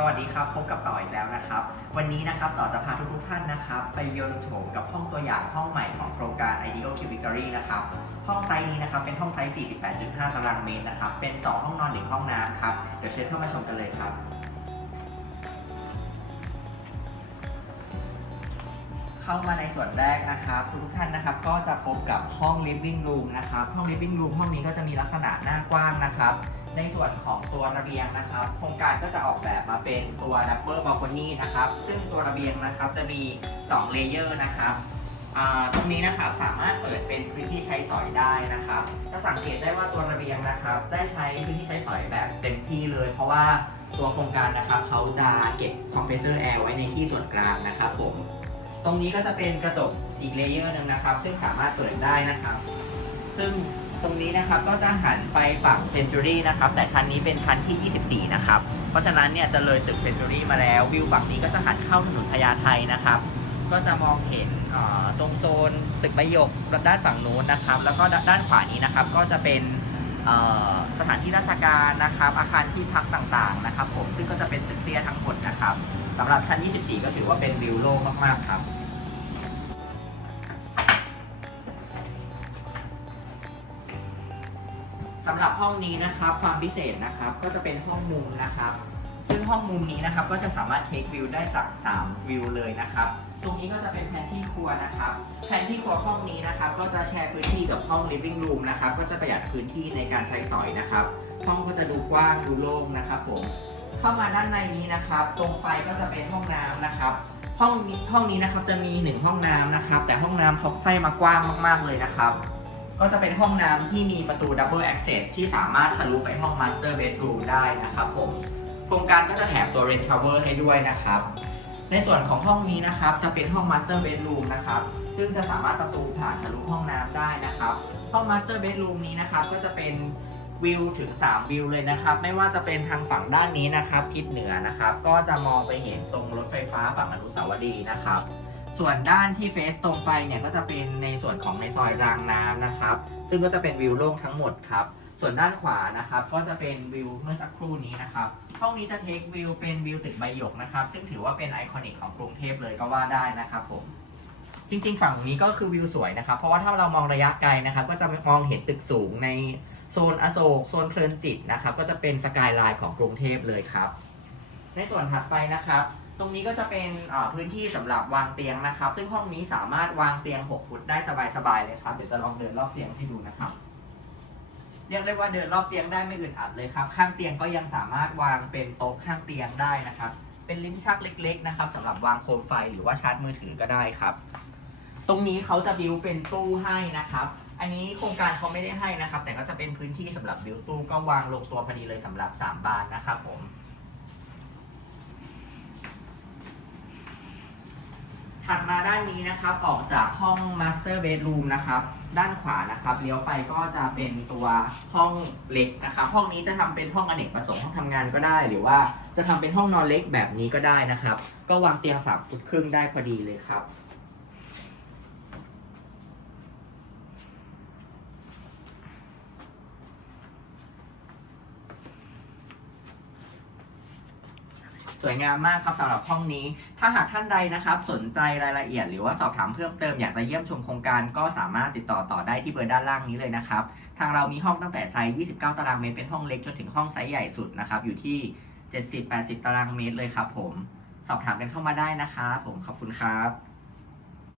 สวัสดีครับ พบกับต่ออีกแล้วนะครับ วันนี้นะครับต่อจะพาทุกทุกท่านนะครับ ไปยนต์โฉมกับห้องตัวอย่างห้องใหม่ของโครงการ Ideal Q Victory นะครับ ห้องไซส์นี้นะครับเป็นห้องไซส์ 48.5 ตารางเมตรนะครับ เป็น 2 ห้องนอนหนึ่งห้องน้ำครับ เดี๋ยวเชิญเข้ามาชมกันเลยครับเข้ามาในส่วนแรกนะครับทุกท่านนะครับก็จะพบกับห้อง living room นะครับห้อง living room ห้องนี้ก็จะมีลักษณะหน้ากว้างนะครับ ในส่วนของตัวระเบียงนะครับ โครงการก็จะออกแบบมาเป็นตัว double balcony นะครับ ซึ่งตัวระเบียงนะครับจะมี2เลเยอร์นะครับตรงนี้นะครับสามารถเปิดเป็นพื้นที่ใช้สอยได้นะครับจะสังเกตได้ว่าตัวระเบียงนะครับ ได้ใช้พื้นที่ใช้สอยแบบเต็มที่เลย เพราะว่าตัวโครงการนะครับเขาจะเก็บคอมเพรสเซอร์แอร์ไว้ในที่ส่วนกลางนะครับผมตรงนี้ก็จะเป็นกระจกอีกเลเยอร์หนึ่งนะครับ ซึ่งสามารถเปิดได้นะครับ ซึ่ง ตรงนี้นะครับก็จะหันไปฝั่งเซนจูรี่นะครับแต่ชั้นนี้เป็นชั้นที่ 24 นะครับ เพราะฉะนั้นเนี่ยจะเลยตึกเซนจูรี่มาแล้ววิวฝั่งนี้ก็จะหันเข้าถนนพญาไทนะครับ ก็จะมองเห็นตรงโซนตึกใบหยกด้านฝั่งโน้นนะครับ แล้วก็ด้านขวานี้นะครับก็จะเป็นสถานที่ราชการนะครับ อาคารที่พักต่างๆนะครับ ผมซึ่งก็จะเป็นตึกเตี้ยทั้งหมดนะครับสำหรับชั้น 24 ก็ถือว่าเป็นวิวโล่งมากๆครับ สำหรับห้องนี้นะครับความพิเศษนะครับก็จะเป็นห้องมุมนะครับ ซึ่งห้องมุมนี้นะครับก็จะสามารถเทควิวได้จาก 3 วิวเลยนะครับ ตรงนี้ก็จะเป็นแผนที่ครัวนะครับแผนที่ครัวห้องนี้นะครับ ก็จะแชร์พื้นที่กับห้อง living room นะครับก็จะประหยัดพื้นที่ในการใช้สอยนะครับ ห้องก็จะดูกว้างดูโล่งนะครับผมเข้ามาด้านในนี้นะครับ ตรงไปก็จะเป็นห้องน้ำนะครับ ห้องนี้ห้องนี้นะครับจะมีหนึ่งห้องน้ำนะครับ แต่ห้องน้ำเขาใช้มากว้างมาก ๆเลยนะครับ ก็จะเป็นห้องน้ำที่มีประตู Double Access ที่สามารถทะลุไปห้อง Master Bedroom ได้นะครับผมโครงการก็จะแถมตัว Rain Shower ให้ด้วยนะครับ ในส่วนของห้องนี้นะครับจะเป็นห้อง Master Bedroom นะครับซึ่งจะสามารถประตูผ่านทะลุห้องน้ำได้นะครับ ห้อง Master Bedroom นี้นะครับก็จะเป็นวิวถึง 3 วิวเลยนะครับ ไม่ว่าจะเป็นทางฝั่งด้านนี้นะครับ ทิศเหนือนะครับ ก็จะมองไปเห็นตรงรถไฟฟ้าฝั่งอนุสาวรีย์นะครับ ส่วนด้านที่เฟซตรงไปเนี่ยก็จะเป็นในส่วนของในซอยรางน้ำนะครับ ซึ่งก็จะเป็นวิวโล่งทั้งหมดครับ ส่วนด้านขวานะครับ ก็จะเป็นวิวเมื่อสักครู่นี้นะครับห้องนี้จะเทควิวเป็นวิวตึกใบหยกนะครับ ซึ่งถือว่าเป็นไอคอนิกของกรุงเทพเลยก็ว่าได้นะครับผมจริง ๆ ฝั่งนี้ก็คือวิวสวยนะครับ เพราะว่าถ้าเรามองระยะไกลนะครับ ก็จะมองเห็นตึกสูงในโซนอโศกโซนเพลินจิตนะครับ ก็จะเป็นสกายไลน์ของกรุงเทพเลยครับ ในส่วนถัดไปนะครับ ตรงนี้ก็จะเป็นพื้นที่สำหรับวางเตียงนะครับ ซึ่งห้องนี้สามารถวางเตียง 6 ฟุตได้สบายๆเลยครับ เดี๋ยวจะลองเดินรอบเตียงให้ดูนะครับ เรียกได้ว่าเดินรอบเตียงได้ไม่อึดอัดเลยครับ ข้างเตียงก็ยังสามารถวางเป็นโต๊ะข้างเตียงได้นะครับ เป็นลิ้นชักเล็ก ๆ นะครับสำหรับวางโคมไฟหรือว่าชาร์จมือถือก็ได้ครับ ตรงนี้เขาจะบิวเป็นตู้ให้นะครับ อันนี้โครงการเขาไม่ได้ให้นะครับ แต่ก็จะเป็นพื้นที่สำหรับบิวตู้ก็วางลงตัวพอดีเลยสำหรับ 3 บานนะครับผม ถัดมาด้านนี้นะครับออกจากห้อง Master Bedroom นะครับ ด้านขวานะครับเลี้ยวไปก็จะเป็นตัวห้องเล็กนะครับ ห้องนี้จะทำเป็นห้องอเนกประสงค์ห้องทำงานก็ได้ หรือว่าจะทำเป็นห้องนอนเล็กแบบนี้ก็ได้นะครับ ก็วางเตียงสามฟุตครึ่งได้พอดีเลยครับ สวยงามมากครับสำหรับห้องนี้ ถ้าหากท่านใดนะครับ สนใจรายละเอียดหรือว่าสอบถามเพิ่มเติมอยากจะเยี่ยมชมโครงการก็สามารถติดต่อต่อได้ที่เบอร์ด้านล่างนี้เลยนะครับ ทางเรามีห้องตั้งแต่ไซส์ 29 ตารางเมตรเป็นห้องเล็กจนถึงห้องไซส์ใหญ่สุดนะครับอยู่ที่ 70-80 ตารางเมตรเลยครับผม สอบถามกันเข้ามาได้นะครับผมขอบคุณครับ